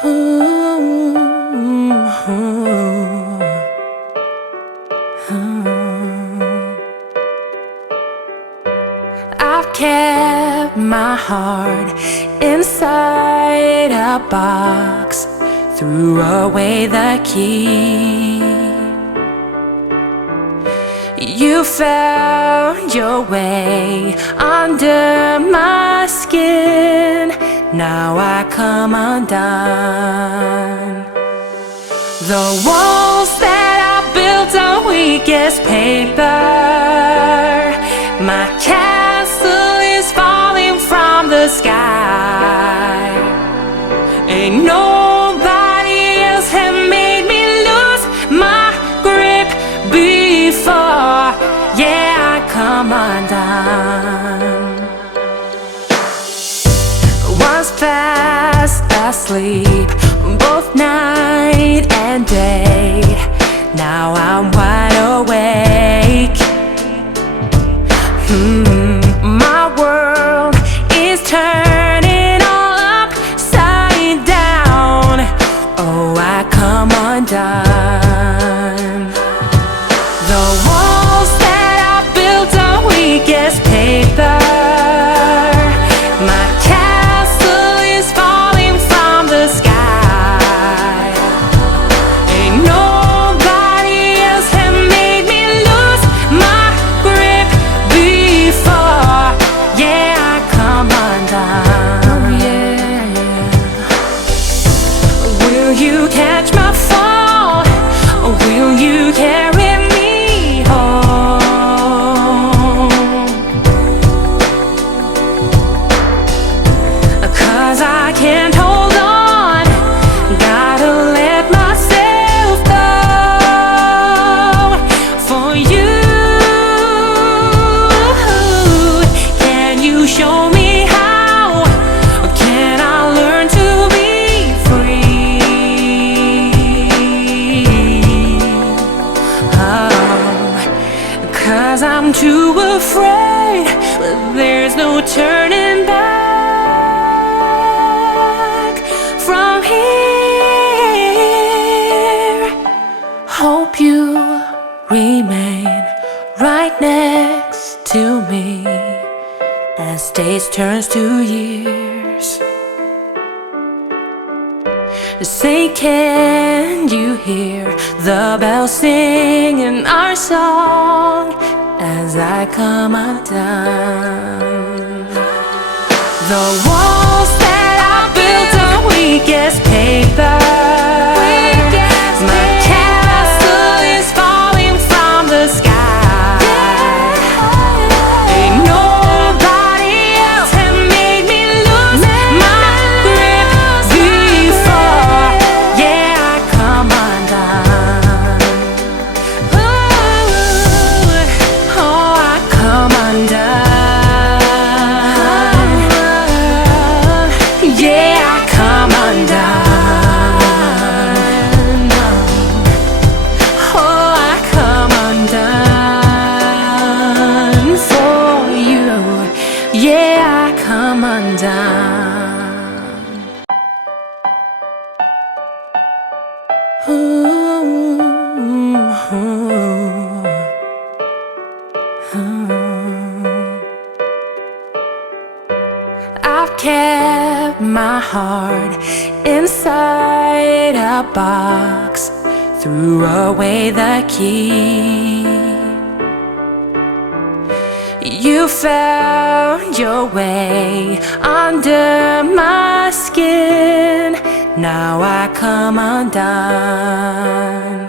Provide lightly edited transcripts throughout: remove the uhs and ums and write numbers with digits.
I've kept my heart inside a box, threw away the key. You found your way under my skin, now I come undone. The walls that I built on weakest paper, my castle is falling from the sky. Ain't nobody else have made me lose my grip before. Yeah, I come undone. Was fast asleep both night and day, now I'm wide awake. My world is turning all upside down. Oh, I come undone. The walls that I built on weakest paper, my castle is falling from the sky. Ain't nobody else have made me lose my grip before. Yeah, I come undone. Oh, yeah. Will you catch my fall? Or will you carry me home? 'Cause I can't hold on, gotta let myself go for you. Can you show me how? Or can I learn to be free? Oh, 'cause I'm too afraid, but there's no turning back from here. Hope you remain right next to me as days turns to years. Say, can you hear the bells singing our song as I come undone? The walls that I built on weakest paper, my castle is falling from the sky. Ain't nobody else have made me lose my grip before. Yeah, I come undone. Ooh, oh, I come undone. Yeah, I come undone. Oh, I come undone for you. Yeah, I come undone. I've kept my heart inside a box, threw away the key. You found your way under my skin, now I come undone.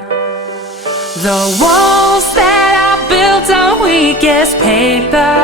The walls that I built on weakest paper,